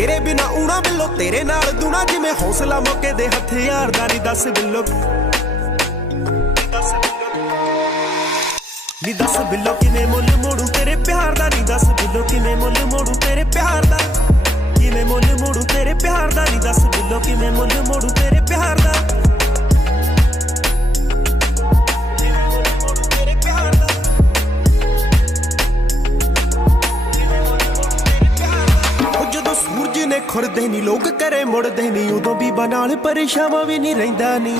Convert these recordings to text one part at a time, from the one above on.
तेरे बिना उड़ा बिल्लो तेरे नाल दूना जिवें हौसला मौके दे हथियार दा नी दस बिल्लो नी दस बिल्लो किवें मुल मोड़ू तेरे प्यार दा नी दस बिल्लो किवें मुल मोड़ू तेरे प्यार दा किवें मुल मोड़ू तेरे प्यार दा नी दस बिल्लो किवें मुल मोड़ू तेरे प्यार दा सूरज ने खुरदे नी लोग करे मुड़दे नी उदों भी बनाल परेशान भी नहीं रहिंदा नी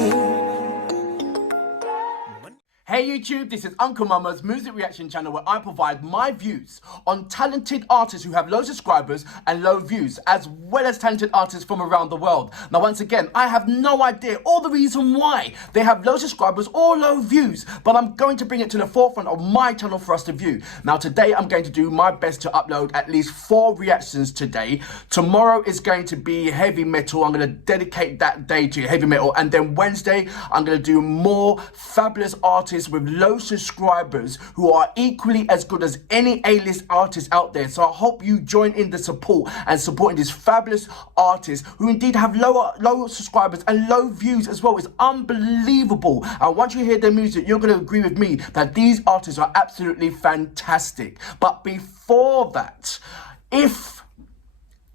Hey YouTube, this is Uncle Mama's music reaction channel where I provide my views on talented artists who have low subscribers and low views, as well as talented artists from around the world. Now once again, I have no idea or the reason why they have low subscribers or low views, but I'm going to bring it to the forefront of my channel for us to view. Now today I'm going to do my best to upload at least 4 reactions today. Tomorrow is going to be heavy metal. I'm going to dedicate that day to heavy metal, and then Wednesday I'm going to do more fabulous artists with low subscribers who are equally as good as any A-list artist out there. So I hope you join in the support and supporting these fabulous artists who indeed have lower subscribers and low views as well. It's unbelievable. And once you hear their music, you're going to agree with me that these artists are absolutely fantastic. But before that, if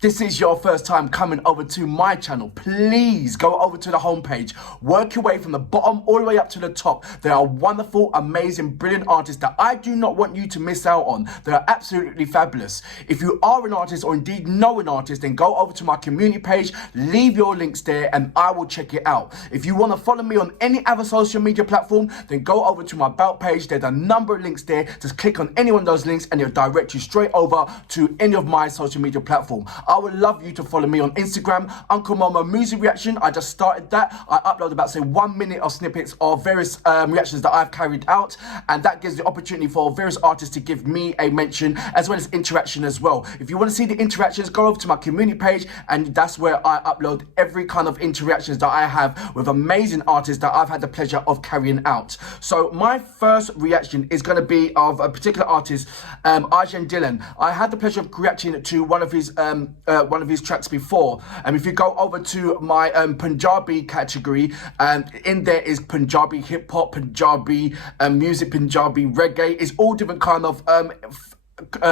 this is your first time coming over to my channel, please go over to the homepage, work your way from the bottom all the way up to the top. There are wonderful, amazing, brilliant artists that I do not want you to miss out on. They are absolutely fabulous. If you are an artist or indeed know an artist, then go over to my community page, leave your links there and I will check it out. If you want to follow me on any other social media platform, then go over to my About page. There's a number of links there. Just click on any one of those links and it'll direct you straight over to any of my social media platform. I would love you to follow me on Instagram, Uncle Mama Music Reaction. I just started that. I upload about, say, 1 minute of snippets of various reactions that I've carried out, and that gives the opportunity for various artists to give me a mention as well as interaction as well. If you want to see the interactions, go over to my community page, and that's where I upload every kind of interactions that I have with amazing artists that I've had the pleasure of carrying out. So my first reaction is going to be of a particular artist, Arjan Dhillon. I had the pleasure of reacting to one of his tracks before, and if you go over to my Punjabi category, in there is Punjabi hip hop, Punjabi music, Punjabi reggae. It's all different kind of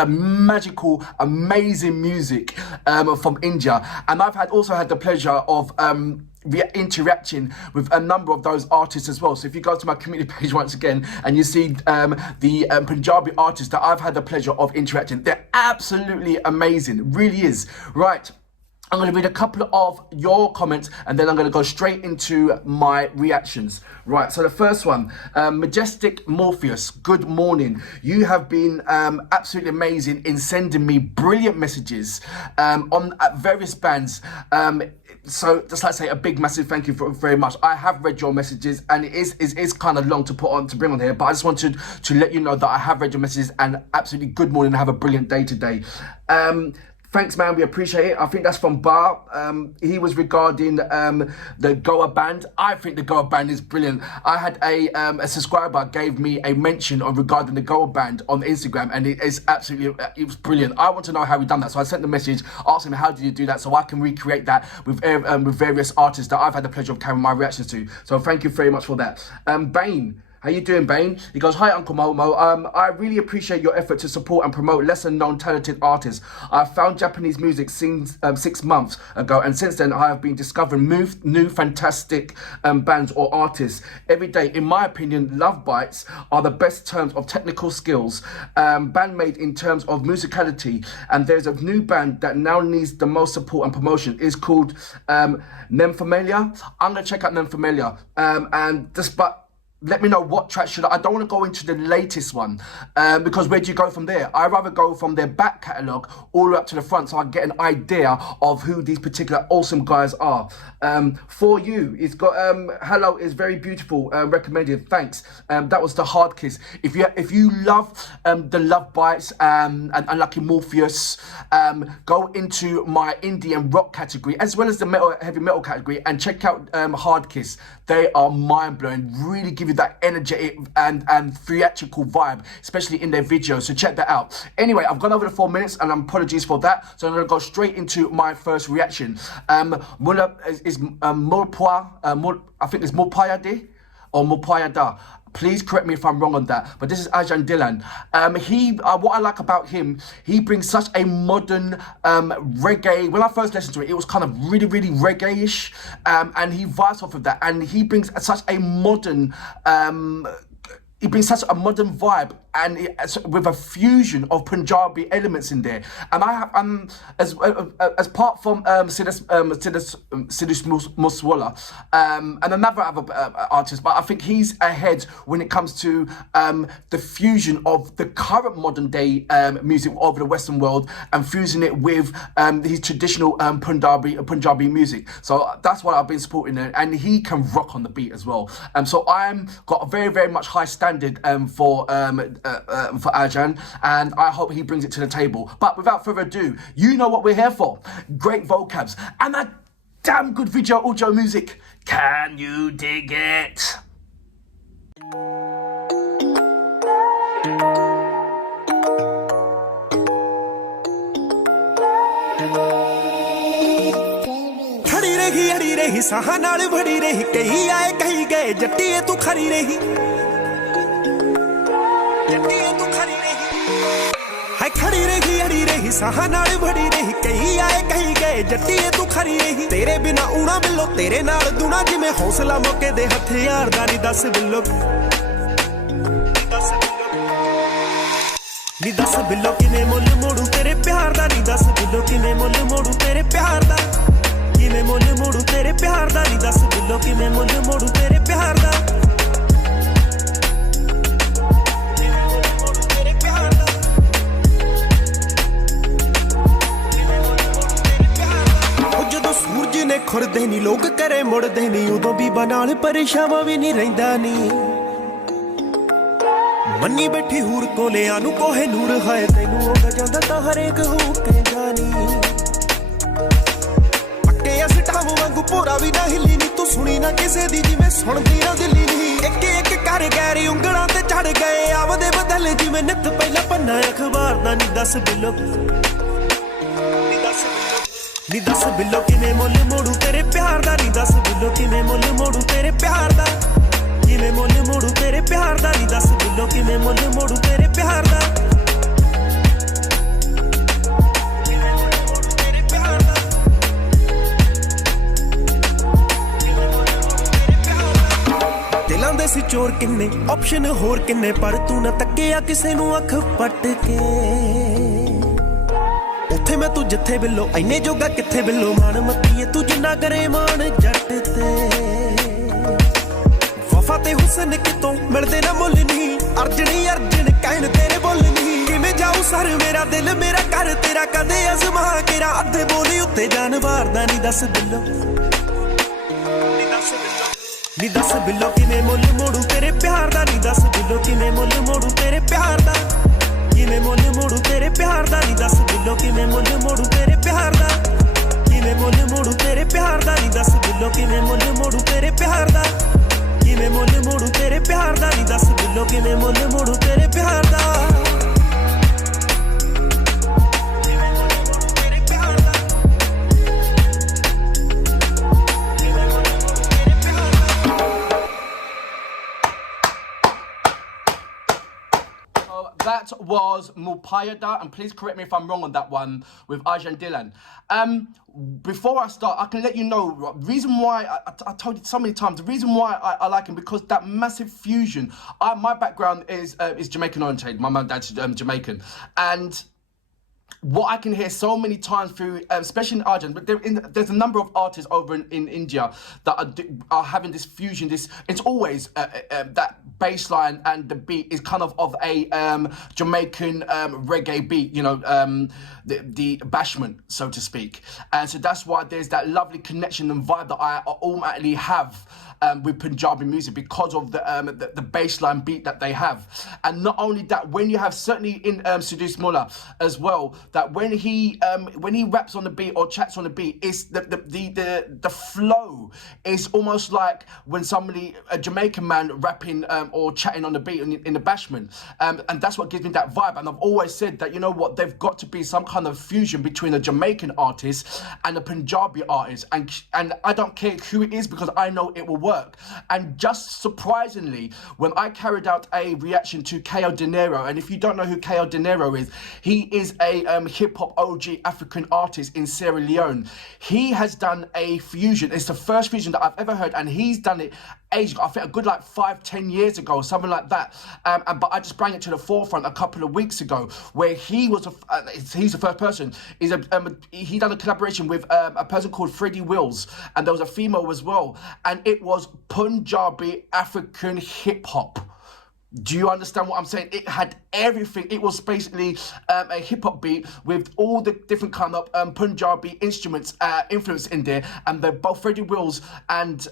magical, amazing music from India, and I've also had the pleasure of interacting with a number of those artists as well. So if you go to my community page once again and you see the Punjabi artists that I've had the pleasure of interacting, they're absolutely amazing. It really is. Right, I'm going to read a couple of your comments and then I'm going to go straight into my reactions. Right, so the first one, Majestic Morpheus, good morning. You have been absolutely amazing in sending me brilliant messages on various bands. So just like to say a big massive thank you very much. I have read your messages, and it is kind of long to bring on here, but I just wanted to let you know that I have read your messages, and absolutely good morning and have a brilliant day today. Thanks, man. We appreciate it. I think that's from Bar. He was regarding the Goa band. I think the Goa band is brilliant. I had a subscriber gave me a mention on regarding the Goa band on Instagram, and it was brilliant. I want to know how he done that, so I sent the message asking him how did you do that, so I can recreate that with various artists that I've had the pleasure of carrying my reactions to. So thank you very much for that. Bane. How you doing, Bane? He goes, hi, Uncle Momo. I really appreciate your effort to support and promote lesser-known talented artists. I found Japanese music 6 months ago, and since then I have been discovering new fantastic bands or artists every day. In my opinion, love bites are the best terms of technical skills, bandmade in terms of musicality, and there's a new band that now needs the most support and promotion. It's called Nymphomelia. I'm going to check out Nymphomelia. But let me know what track should I don't want to go into the latest one, because where do you go from there? I'd rather go from their back catalogue all the way up to the front so I get an idea of who these particular awesome guys are. For you, it's got Hello is very beautiful, recommended, thanks. That was the Hard Kiss. If you love the Love Bites and Unlucky Morpheus, go into my indie and rock category as well as the heavy metal category and check out Hard Kiss. They are mind-blowing, really give you you that energetic and theatrical vibe, especially in their videos. So check that out. Anyway, I've gone over the 4 minutes, and apologies for that. So I'm going to go straight into my first reaction. Song-Mull Pyar, I think it's Mull Pyar Day or Mull Pyar Da. Please correct me if I'm wrong on that. But this is Arjan Dhillon. What I like about him, he brings such a modern reggae. When I first listened to it, it was kind of really, really reggae-ish. And he vibes off of that. And he brings such a modern vibe, and with a fusion of Punjabi elements in there. And I have, as part from Sidhu Muswala, and another artist, but I think he's ahead when it comes to the fusion of the current modern day music over the Western world and fusing it with his traditional Punjabi music. So that's what I've been supporting, and he can rock on the beat as well. So I'm got a very, very much high standard for Arjan, and I hope he brings it to the table. But without further ado, you know what we're here for. Great vocabs and a damn good video audio music. Can you dig it? खड़ी रही हड़ी रही साहा नाल भड़ी रही कहीं आए कहीं गए जट्टी तू खड़ी रही हाय खड़ी रही हड़ी रही साहा नाल भड़ी रही कहीं आए कहीं गए जट्टी तू खड़ी रही तेरे बिना ऊना बिल्लो तेरे नाल दूना जिवें हौसला मौके दे हथियार दा नी दस बिल्लो किवें मुੱਲ मोड़ू तेरे प्यार दा नी दस बिल्लो किवें मुੱਲ मोड़ू तेरे प्यार दा किवें मुੱਲ मोड़ू तेरे प्यार दा नी दस बिल्लो किवें मुੱਲ मोड़ू तेरे प्यार दा सूरज ने खुरदे नी लोग करे मुड़दे नी उदों भी बनाल परेशान भी नहीं रहिंदा नी मन्नी बैठी हूर कोले आनू कोहे नूर है तैनू ओ गजांदा तां हरेक हो कहंदा नी पक्के अस ढाम वांगू भोरा भी ना हिली नी तू सुनी ना किसे दी जिवें सुणदी ना दिल्ली नी एक एक कर गैरी उंगलां ते चढ़ गए आवदे बदल जिवें नित पहला पन्ना अखबार दा नी दस बिल्लो नी दस बिल्लो किवें मुੱਲ मोड़ू तेरे प्यार दा नी दस बिल्लो किवें मुੱਲ मोड़ू तेरे प्यार दा किवें मुੱਲ मोड़ू तेरे प्यार दा नी दस बिल्लो किवें मुੱਲ मोड़ू तेरे प्यार दा दिलां दे सी चोर किन्ने ऑप्शन होर किन्ने पर तू ना तक्किया किसे नू अख पट के उथे मैं तू जिथे बिल्लो इन्ने जोगा किथे बिल्लो मान मतीए तू जिन्ना करे मान जट ते वफा ते हुसन कितों मिलदे ना मुੱਲ नहीं अर्जन कहन तेरे बोल नहीं किवें जाऊ सर मेरा दिल मेरा कर तेरा कदे अजमा केरा अद्धे बोली उत्ते जान वारदा नी दस बिल्लो नी दस बिल्लो किवें मुੱਲ मोड़ू तेरे प्यार दा नी दस बिल्लो किवें मुੱਲ मोड़ू तेरे प्यार दा किवें मुੱਲ मोड़ू तेरे प्यार दा नी दस बिल्लो किवें मुੱਲ मोड़ू तेरे प्यार दा किवें मुੱਲ मोड़ू तेरे प्यार दा नी दस बिल्लो किवें मुੱਲ मोड़ू तेरे प्यार दा किवें मुੱਲ मोड़ू तेरे प्यार दा नी दस बिल्लो किवें मुੱਲ मोड़ू तेरे प्यार दा That was Mull Pyar Da, and please correct me if I'm wrong on that one, with Arjan Dhillon. Before I start, I can let you know the reason why I told you so many times. The reason why I like him, because that massive fusion. My background is Jamaican oriented. My mum and dad's Jamaican, and what I can hear so many times through, especially in Arjan, but there's a number of artists over in India that are having this fusion. It's always that bass line and the beat is kind of a Jamaican reggae beat, you know, the bashment, so to speak. And so that's why there's that lovely connection and vibe that I automatically have with Punjabi music, because of the bassline beat that they have. And not only that, when you have, certainly in Sidhu Muswala as well, that when he raps on the beat or chats on the beat, it's the flow is almost like when a Jamaican man rapping or chatting on the beat in the bashment, and that's what gives me that vibe. And I've always said that, you know what, they've got to be some kind of fusion between a Jamaican artist and a Punjabi artist, and I don't care who it is, because I know it will work. And just surprisingly, when I carried out a reaction to K.O. De Niro, and if you don't know who K.O. De Niro is, he is a hip-hop OG African artist in Sierra Leone. He has done a fusion. It's the first fusion that I've ever heard, and he's done it ages ago. I think a good 5-10 years ago, something like that. But I just brought it to the forefront a couple of weeks ago, where he's the first person. He done a collaboration with a person called Freddie Wills, and there was a female as well, and it was Punjabi African hip hop. Do you understand what I'm saying? It had everything. It was basically a hip-hop beat with all the different kind of Punjabi instruments influence in there. And they're both Freddie Wills, and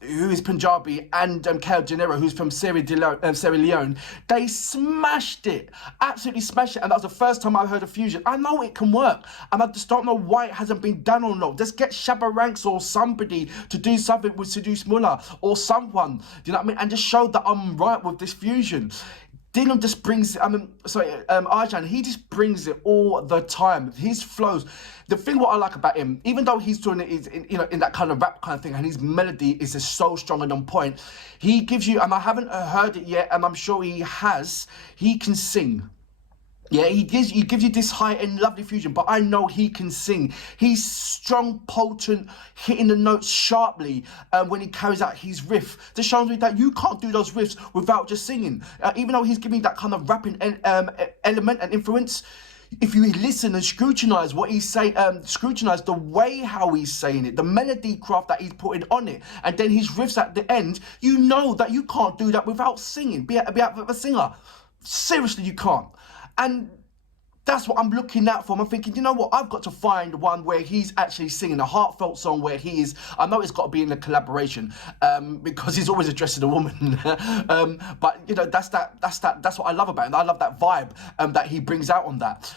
who is Punjabi, and K.O. De Niro, who's from Sierra Leone. They smashed it. Absolutely smashed it. And that was the first time I heard a fusion. I know it can work. And I just don't know why it hasn't been done or not. Just get Shabba Ranks or somebody to do something with Sidhu Mullah or someone. Do you know what I mean? And just show that I'm right with this fusion. Dhillon just brings, Arjan, he just brings it all the time. His flows. The thing what I like about him, even though he's doing it in that kind of rap kind of thing, and his melody is just so strong and on point, he gives you, and I haven't heard it yet, and I'm sure he can sing. Yeah, he gives you this high-end, lovely fusion, but I know he can sing. He's strong, potent, hitting the notes sharply when he carries out his riff. This shows me that you can't do those riffs without just singing. Even though he's giving that kind of rapping element and influence, if you listen and scrutinise what he's saying, scrutinise the way how he's saying it, the melody craft that he's putting on it, and then his riffs at the end, you know that you can't do that without singing, be a singer. Seriously, you can't. And that's what I'm looking out for. I'm thinking, you know what, I've got to find one where he's actually singing a heartfelt song where he is, I know it's got to be in a collaboration, because he's always addressing a woman. But you know, that's what I love about him. I love that vibe that he brings out on that.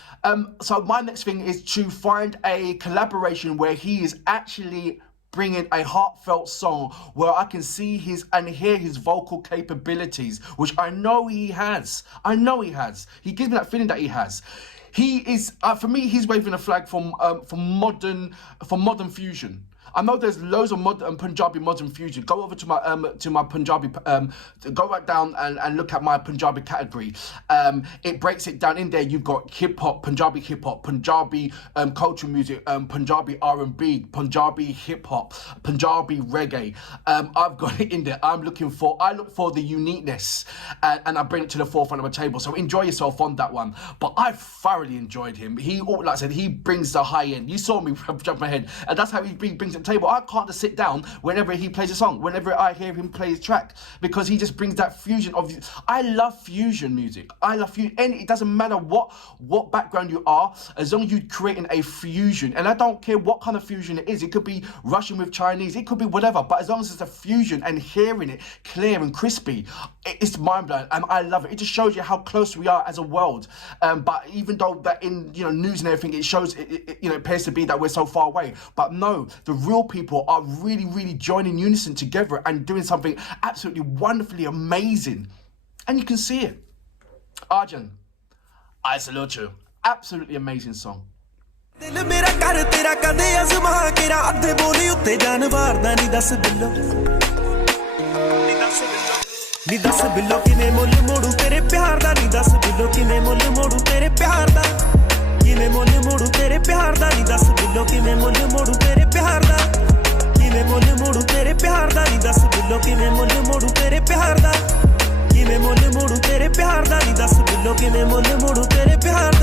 So my next thing is to find a collaboration where he is actually bringing a heartfelt song where I can see and hear his vocal capabilities, which I know he has. He gives me that feeling that he has. He is, for me, he's waving a flag for modern fusion. I know there's loads of Punjabi modern fusion. Go over to my Punjabi, go right down and look at my Punjabi category. It breaks it down. In there you've got Punjabi cultural music, Punjabi R&B, Punjabi hip hop, Punjabi reggae. I've got it in there. I look for the uniqueness, and I bring it to the forefront of the table. So enjoy yourself on that one. But I thoroughly enjoyed him. Like I said, he brings the high end. You saw me jump my head, and that's how he brings it table. I can't just sit down whenever he plays a song, whenever I hear him play his track, because he just brings that fusion of. I love fusion music. I love fusion, and it doesn't matter what background you are, as long as you're creating a fusion. And I don't care what kind of fusion it is. It could be Russian with Chinese. It could be whatever. But as long as it's a fusion and hearing it clear and crispy, it's mind blowing, and I love it. It just shows you how close we are as a world. But even though that in news and everything, it shows it appears to be that we're so far away. But no, the real people are really, really joining unison together and doing something absolutely wonderfully amazing. And you can see it. Arjan, I salute you. Absolutely amazing song. दिल मेरा कर तेरा कदे अज़मा के रात दे बोली उत्ते जान वारदा नी दस बिल्लो नी दस बिल्लो किने मुल मोड़ू तेरे प्यार दा नी दस बिल्लो किने मुल मोड़ू तेरे प्यार दा किने मुल मोड़ू तेरे प्यार दा नी दस बिल्लो किने मुल मोड़ू तेरे प्यार दा किने मुल मोड़ू तेरे प्यार दा नी दस बिल्लो किने मुल मोड़ू तेरे प्यार दा किने मुल मोड़ू तेरे प्यार दा नी दस बिल्लो किने मुल मोड़ू तेरे प्यार